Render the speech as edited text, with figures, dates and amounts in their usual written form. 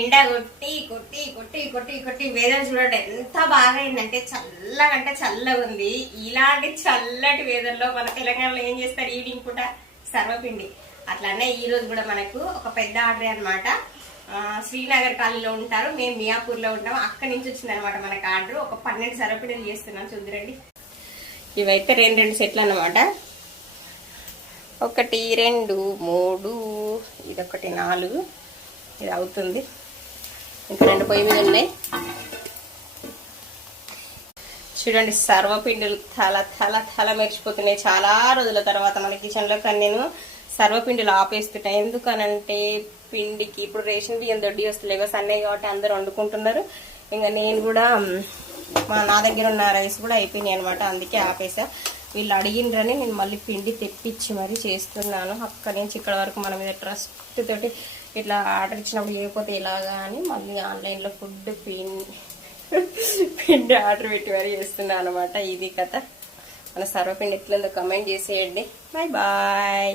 ఎండ కొట్టి కొట్టి కొట్టి కొట్టి కొట్టి వెదర్ చూడండి ఎంత బాగా అయిందంటే చల్లగా ఉంది. ఇలాంటి చల్లటి వెదర్ లో మన తెలంగాణలో ఏం చేస్తారు ఈవినింగ్ పూట సర్వపిండి. అట్లానే ఈ రోజు కూడా మనకు ఒక పెద్ద ఆర్డర్ అనమాట. శ్రీనగర్ కాలనీలో ఉంటారు, మేము మియాపూర్ లో ఉంటాము. అక్కడి నుంచి వచ్చింది అనమాట మనకు ఆర్డర్. ఒక 12 సర్వపిండిలు చేస్తున్నాం చూద్దురండి. ఇవైతే రెండు సెట్లు అనమాట. 1 2 3 ఇదొకటి 4 ఇది అవుతుంది. ఇంకా 2 పొయ్యి మీద ఉన్నాయి. చూడండి సర్వపిండులు తల మెరిచిపోతున్నాయి. చాలా రోజుల తర్వాత మన కిచెన్లో. కానీ నేను సర్వపిండులు ఆపేస్తుంటాను. ఎందుకనంటే పిండికి ఇప్పుడు రేషన్ బియ్యం దొడ్డి వస్తలేగో సన్నయ్య కాబట్టి అందరూ వండుకుంటున్నారు. ఇంకా నేను కూడా నా దగ్గర ఉన్న రైస్ కూడా అయిపోయినాయి అనమాట. అందుకే ఆపేసా. వీళ్ళు అడిగినరని నేను మళ్ళీ పిండి తెప్పించి మరీ చేస్తున్నాను. అక్కడి నుంచి ఇక్కడ వరకు మన మీద ట్రస్ట్ తోటి ఇట్లా ఆర్డర్ ఇచ్చినప్పుడు చేయకపోతే ఇలాగా అని మళ్ళీ ఆన్లైన్లో ఫుడ్ పిండి ఆర్డర్ పెట్టి మరీ చేస్తున్నాను అనమాట. ఇది కథ. మన సర్వపిండి ఎట్లుందో కమెంట్ చేసేయండి. Bye bye.